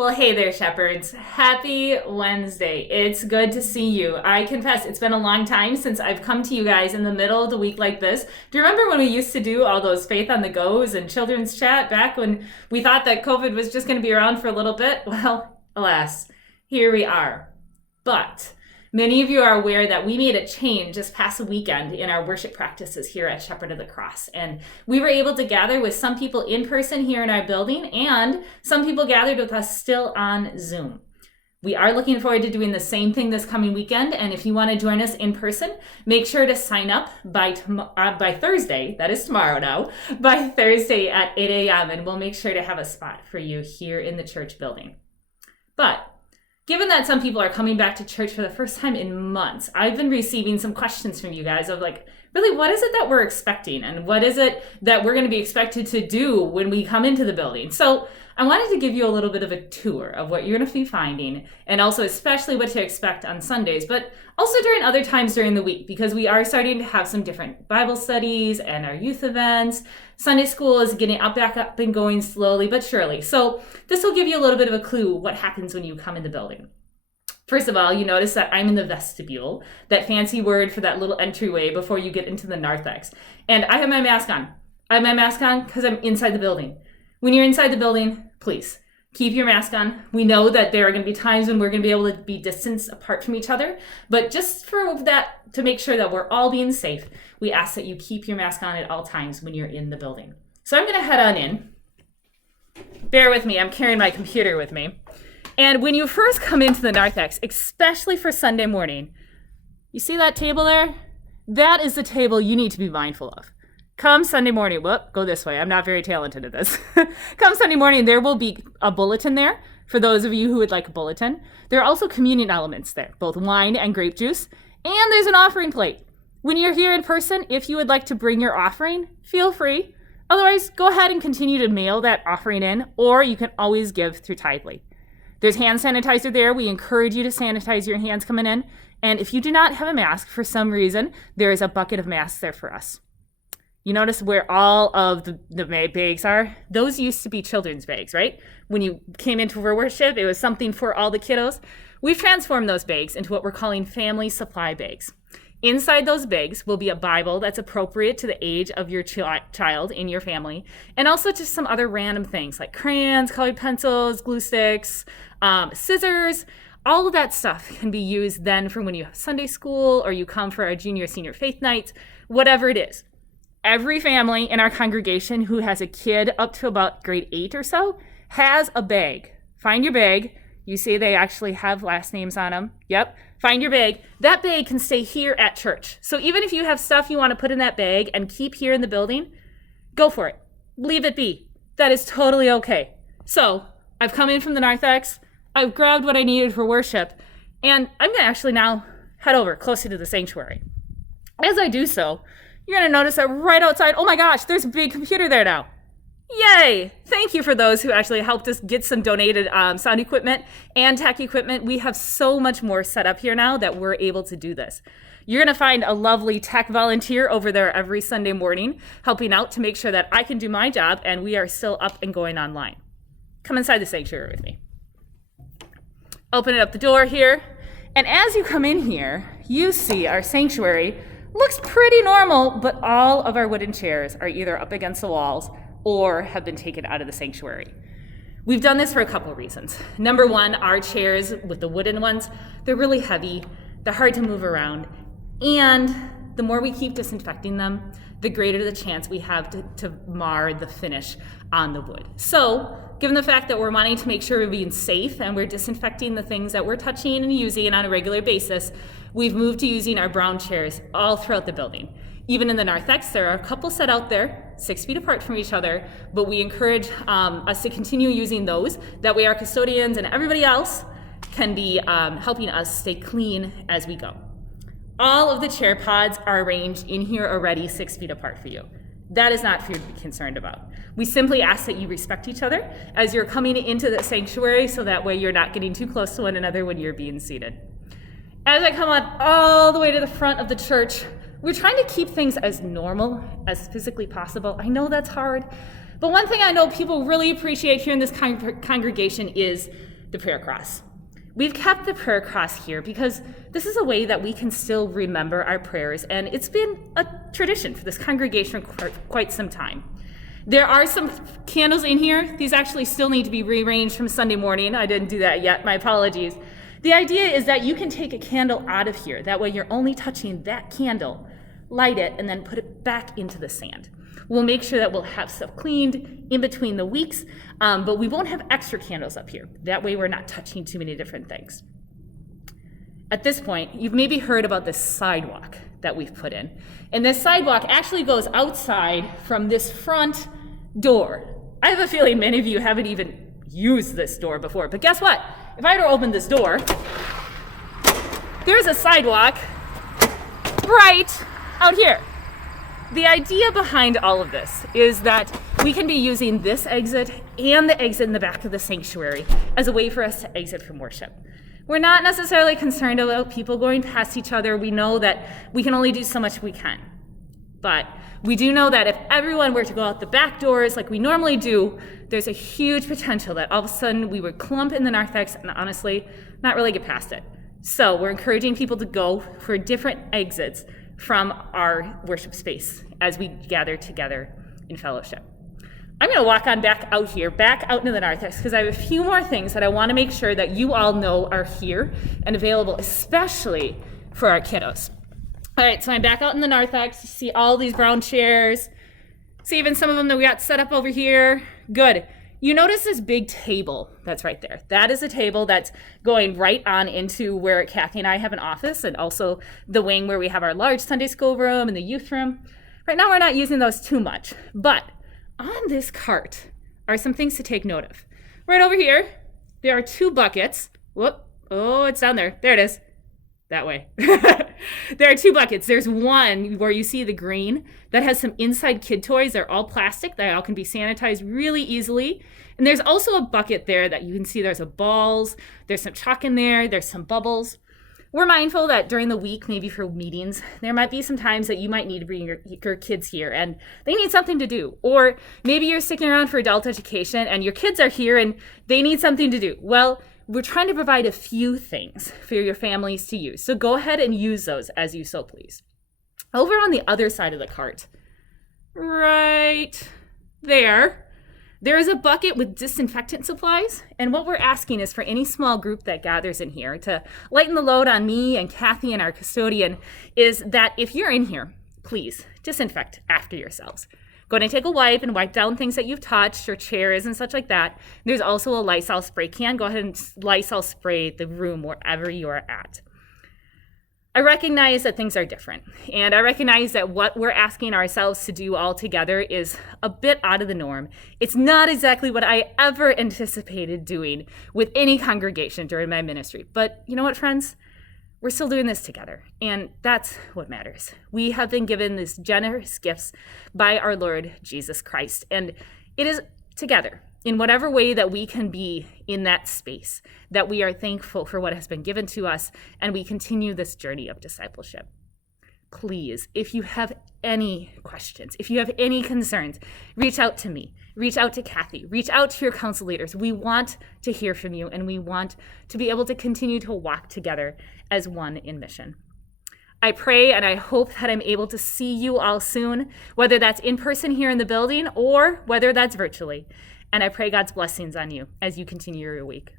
Well, hey there, shepherds. Happy Wednesday. It's good to see you. I confess, it's been a long time since I've come to you guys in the middle of the week like this. Do you remember when we used to do all those Faith on the Goes and children's chat back when we thought that COVID was just going to be around for a little bit? Well, alas, here we are. But many of you are aware that we made a change this past weekend in our worship practices here at Shepherd of the Cross. And we were able to gather with some people in person here in our building, and some people gathered with us still on Zoom. We are looking forward to doing the same thing this coming weekend. And if you want to join us in person, make sure to sign up by Thursday. That is tomorrow now. By Thursday at 8 a.m. And we'll make sure to have a spot for you here in the church building. But given that some people are coming back to church for the first time in months, I've been receiving some questions from you guys of like, really, what is it that we're expecting? And what is it that we're going to be expected to do when we come into the building? So I wanted to give you a little bit of a tour of what you're going to be finding, and also especially what to expect on Sundays, but also during other times during the week, because we are starting to have some different Bible studies and our youth events. Sunday school is getting back up and going slowly but surely. So this will give you a little bit of a clue what happens when you come in the building. First of all, you notice that I'm in the vestibule, that fancy word for that little entryway before you get into the narthex. And I have my mask on. I have my mask on because I'm inside the building. When you're inside the building, please keep your mask on. We know that there are going to be times when we're going to be able to be distanced apart from each other, but just for that, to make sure that we're all being safe, we ask that you keep your mask on at all times when you're in the building. So I'm going to head on in. Bear with me, I'm carrying my computer with me. And when you first come into the narthex, especially for Sunday morning, you see that table there? That is the table you need to be mindful of. Come Sunday morning, go this way. I'm not very talented at this. Come Sunday morning, there will be a bulletin there for those of you who would like a bulletin. There are also communion elements there, both wine and grape juice. And there's an offering plate. When you're here in person, if you would like to bring your offering, feel free. Otherwise, go ahead and continue to mail that offering in, or you can always give through Tithely. There's hand sanitizer there. We encourage you to sanitize your hands coming in. And if you do not have a mask for some reason, there is a bucket of masks there for us. You notice where all of the bags are? Those used to be children's bags, right? When you came into worship, it was something for all the kiddos. We've transformed those bags into what we're calling family supply bags. Inside those bags will be a Bible that's appropriate to the age of your child in your family, and also just some other random things like crayons, colored pencils, glue sticks, scissors. All of that stuff can be used then for when you have Sunday school or you come for our junior senior faith nights, whatever it is. Every family in our congregation who has a kid up to about grade 8 or so has a bag. Find your bag. You see they actually have last names on them. Yep. Find your bag. That bag can stay here at church. So even if you have stuff you want to put in that bag and keep here in the building, go for it. Leave it be. That is totally okay. So I've come in from the narthex. I've grabbed what I needed for worship. And I'm going to actually now head over closer to the sanctuary. As I do so, you're going to notice that right outside, oh my gosh, there's a big computer there now. Yay! Thank you for those who actually helped us get some donated sound equipment and tech equipment. We have so much more set up here now that we're able to do this. You're going to find a lovely tech volunteer over there every Sunday morning helping out to make sure that I can do my job and we are still up and going online. Come inside the sanctuary with me. Open it up the door here. And as you come in here, you see our sanctuary looks pretty normal, but all of our wooden chairs are either up against the walls or have been taken out of the sanctuary. We've done this for a couple of reasons. Number one, our chairs with the wooden ones, they're really heavy, they're hard to move around, and the more we keep disinfecting them, the greater the chance we have to mar the finish on the wood. So, given the fact that we're wanting to make sure we're being safe and we're disinfecting the things that we're touching and using on a regular basis, we've moved to using our brown chairs all throughout the building. Even in the narthex, there are a couple set out there, 6 feet apart from each other, but we encourage us to continue using those. That way our custodians and everybody else can be helping us stay clean as we go. All of the chair pods are arranged in here already 6 feet apart for you. That is not for you to be concerned about. We simply ask that you respect each other as you're coming into the sanctuary, so that way you're not getting too close to one another when you're being seated. As I come on all the way to the front of the church, we're trying to keep things as normal as physically possible. I know that's hard, but one thing I know people really appreciate here in this congregation is the prayer cross. We've kept the prayer cross here because this is a way that we can still remember our prayers, and it's been a tradition for this congregation for quite some time. There are some candles in here. These actually still need to be rearranged from Sunday morning. I didn't do that yet, my apologies. The idea is that you can take a candle out of here. That way you're only touching that candle, light it, and then put it back into the sand. We'll make sure that we'll have stuff cleaned in between the weeks, but we won't have extra candles up here. That way we're not touching too many different things. At this point, you've maybe heard about this sidewalk that we've put in. And this sidewalk actually goes outside from this front door. I have a feeling many of you haven't even used this door before, but guess what? If I were to open this door, there's a sidewalk right out here. The idea behind all of this is that we can be using this exit and the exit in the back of the sanctuary as a way for us to exit from worship. We're not necessarily concerned about people going past each other. We know that we can only do so much we can. But we do know that if everyone were to go out the back doors like we normally do, there's a huge potential that all of a sudden we would clump in the narthex and honestly not really get past it. So we're encouraging people to go for different exits from our worship space as we gather together in fellowship. I'm going to walk on back out here, back out into the narthex, because I have a few more things that I want to make sure that you all know are here and available, especially for our kiddos. All right, so I'm back out in the narthex. You see all these brown chairs. See even some of them that we got set up over here. Good. You notice this big table that's right there. That is a table that's going right on into where Kathy and I have an office, and also the wing where we have our large Sunday school room and the youth room. Right now we're not using those too much, but on this cart are some things to take note of. Right over here, there are 2 buckets. Whoop, oh, it's down there. There it is. That way. There are 2 buckets. There's one where you see the green that has some inside kid toys. They're all plastic. They all can be sanitized really easily. And there's also a bucket there that you can see there's a balls. There's some chalk in there. There's some bubbles. We're mindful that during the week, maybe for meetings, there might be some times that you might need to bring your kids here and they need something to do. Or maybe you're sticking around for adult education and your kids are here and they need something to do. Well, we're trying to provide a few things for your families to use. So go ahead and use those as you so please. Over on the other side of the cart, right there is a bucket with disinfectant supplies. And what we're asking is for any small group that gathers in here to lighten the load on me and Kathy and our custodian is that if you're in here, please disinfect after yourselves. Go ahead and take a wipe and wipe down things that you've touched or chairs and such like that. There's also a Lysol spray can. Go ahead and Lysol spray the room wherever you are at. I recognize that things are different, and I recognize that what we're asking ourselves to do all together is a bit out of the norm. It's not exactly what I ever anticipated doing with any congregation during my ministry. But you know what, friends? We're still doing this together, and that's what matters. We have been given these generous gifts by our Lord Jesus Christ, and it is together, in whatever way that we can be in that space, that we are thankful for what has been given to us, and we continue this journey of discipleship. Please, if you have any questions, if you have any concerns, reach out to me, reach out to Kathy, reach out to your council leaders. We want to hear from you, and we want to be able to continue to walk together as one in mission. I pray and I hope that I'm able to see you all soon, whether that's in person here in the building or whether that's virtually. And I pray God's blessings on you as you continue your week.